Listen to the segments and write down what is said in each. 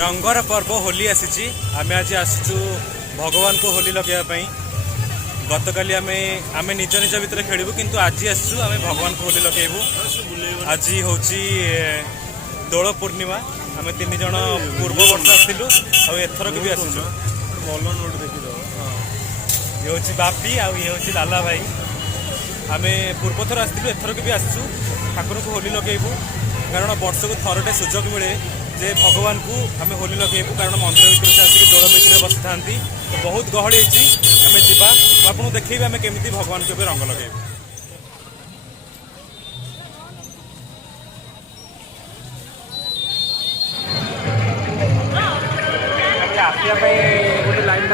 रंगर पर्व होली आसी आम आज आसचु भगवान को होली लगेवाई। गतकाली आम निज निज भितर खेलू किंतु आज आसचु आम भगवान को होली लगेबू। आज हूँ दोल पूर्णिमा। आम तीन जन पूर्व वर्ष आसलु आथरक भी आसचु। ये हूँ बापी ये हूँ लाला भाई। आम पूर्व थर आसलु एथरक भी आसचु ठाकुर को होली लगेबू। कारण वर्ष को थरटे सुजोग मिले जे भगवान को आम होली लगेबू। कारण मंदिर भितर से आसिक दोल भितर बसी था तो बहुत गहली आम जा आपको देखिए आम केमी भगवान को रंग लगेबू। गोटे लाइन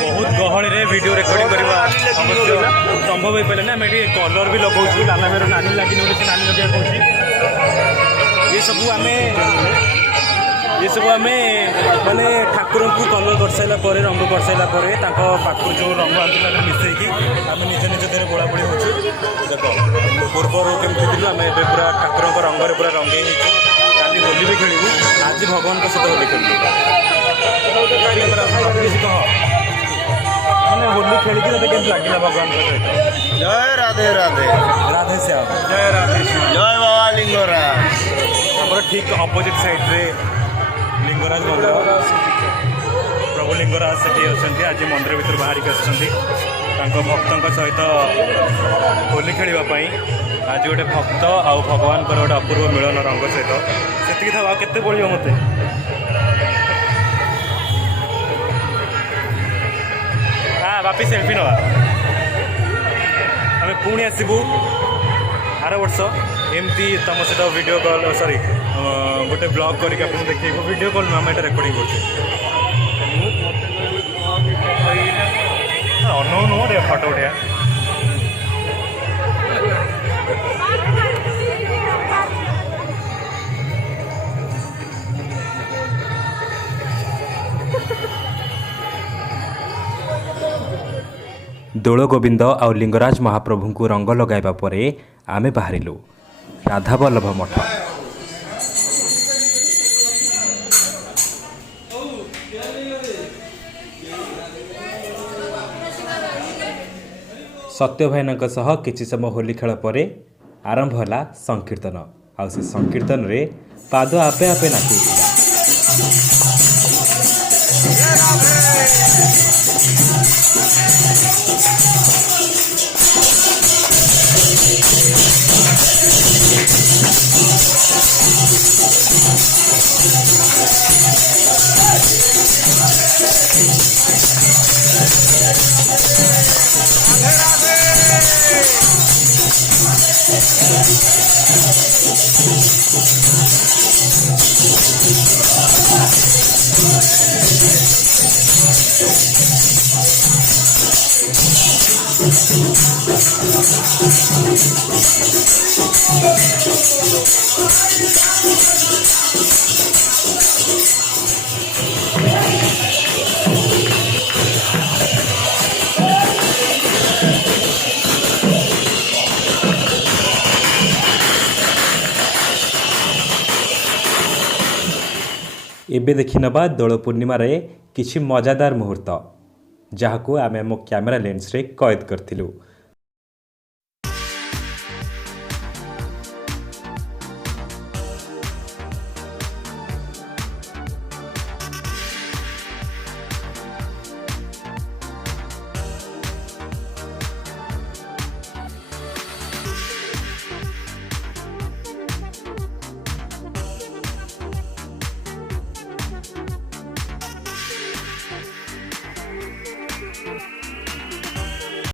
बहुत गहली रे वीडियो रिकॉर्डिंग करवा अवश्य संभव हो पारे ना। आम ये कलर भी लगाऊ लाला मेर नानी लगे नानी लगे कौन ये सब आम माने ठाकुर को कलर कर सारा रंग कर सारा पाखु जो रंग आंटा मिसेक आम निज निज देह बोला बोली हो देख पूर्वर केमती थी आम ए पूरा ठाकुर रंगे पूरा रंगे काली होली भी खेलू। आज भगवान सहित होली खेलू मैंने होली खेली के लगे भगवान सहित। जय राधे राधे राधे श्याम जय राधे श्याम जय बाबा लिंगराज। आम ठीक अपोजिट साइड्रे लिंगराज मंदिर प्रभु लिंगराज से अच्छा। आज मंदिर भर बाहर के भक्तों सहित होली खेलवाई। आज गोटे भक्त आउ भगवान गोटे अपूर्व मिलन रंग सहित से था के बढ़िया मत हाँ बापी सेल्फी नवा आम पुणी आसबू आर वर्ष एमती तुम सहित वीडियो कॉल सॉरी गोटे ब्लॉग करके आपको देखिए वीडियो कॉल आम ये रेकर्डिंग कर अनु नुह फटो उठा दोल गोविंद आउ लिंगराज महाप्रभु को रंग लगाइबा परे आमे बाहरिलु राधा वल्लभ मठ। सत्य भाईनांक सह किछि समय होली खेल परे आरंभ होला संकीर्तन। आउ से संकीर्तन रे पाद आपे आपे नाचि ଏବେ ଦେଖିନେବା ଦୋଳ ପୂର୍ଣ୍ଣିମାରେ କିଛି ମଜାଦାର ମୁହୂର୍ତ୍ତ ଯାହାକୁ ଆମେ ଆମ କ୍ୟାମେରା ଲେନ୍ସରେ କଏଦ କରିଥିଲୁ।